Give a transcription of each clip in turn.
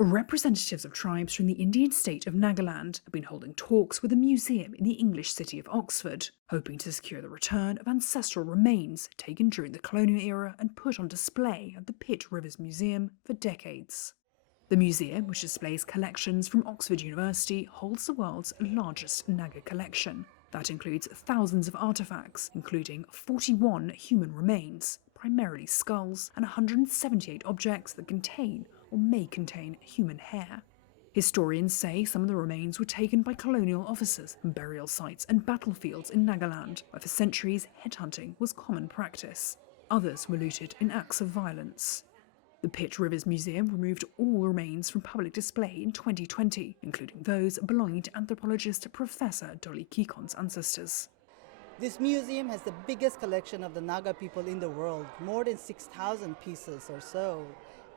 Representatives of tribes from the Indian state of Nagaland have been holding talks with a museum in the English city of Oxford, hoping to secure the return of ancestral remains taken during the colonial era and put on display at the Pitt Rivers Museum for decades. The museum, which displays collections from Oxford University, holds the world's largest Naga collection. That includes thousands of artefacts, including 41 human remains, primarily skulls, and 178 objects that contain or may contain human hair. Historians say some of the remains were taken by colonial officers from burial sites and battlefields in Nagaland, where for centuries headhunting was common practice. Others were looted in acts of violence. The Pitt Rivers Museum removed all remains from public display in 2020, including those belonging to anthropologist Professor Dolly Kikon's ancestors. This museum has the biggest collection of the Naga people in the world, more than 6,000 pieces or so.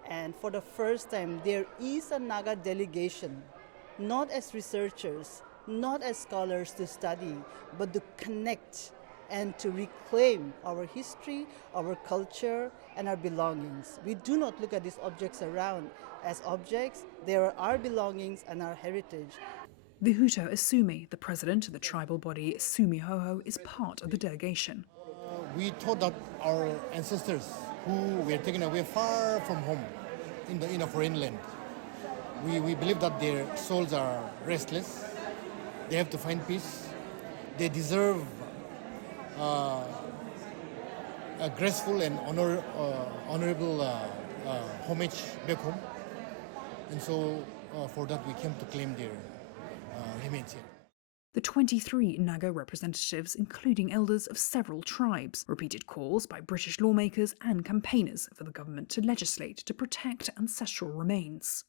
And for the first time, there is a Naga delegation, not as researchers, not as scholars to study, but to connect and to reclaim our history, our culture, and our belongings. We do not look at these objects around as objects. They are our belongings and our heritage. Vihuta Asumi, the president of the tribal body Sumi Hoho, is part of the delegation. We thought that our ancestors who were taken away far from home in a foreign land, we believe that their souls are restless. They have to find peace. They deserve a graceful and honorable homage back home. And so for that we came to claim their remains here. The 23 Naga representatives, including elders of several tribes, repeated calls by British lawmakers and campaigners for the government to legislate to protect ancestral remains.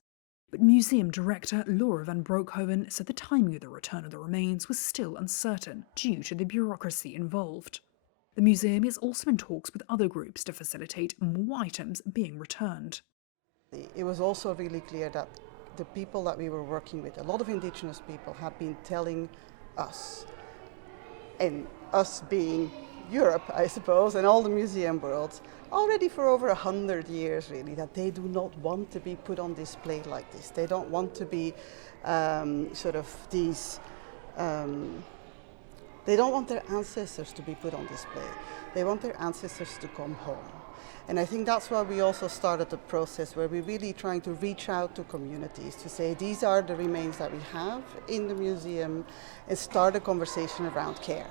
But museum director Laura van Broekhoven said the timing of the return of the remains was still uncertain due to the bureaucracy involved. The museum is also in talks with other groups to facilitate more items being returned. It was also really clear that the people that we were working with, a lot of indigenous people, have been telling us, and us being Europe, I suppose, and all the museum worlds, already for over 100 years really, that they do not want to be put on display like this. They don't want to be they don't want their ancestors to be put on display. They want their ancestors to come home. And I think that's why we also started the process where we're really trying to reach out to communities to say these are the remains that we have in the museum and start a conversation around care.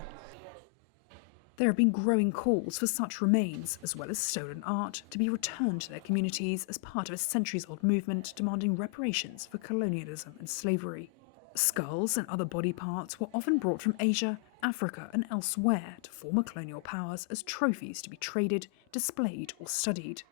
There have been growing calls for such remains, as well as stolen art, to be returned to their communities as part of a centuries-old movement demanding reparations for colonialism and slavery. Skulls and other body parts were often brought from Asia, Africa and elsewhere to former colonial powers as trophies to be traded, displayed or studied.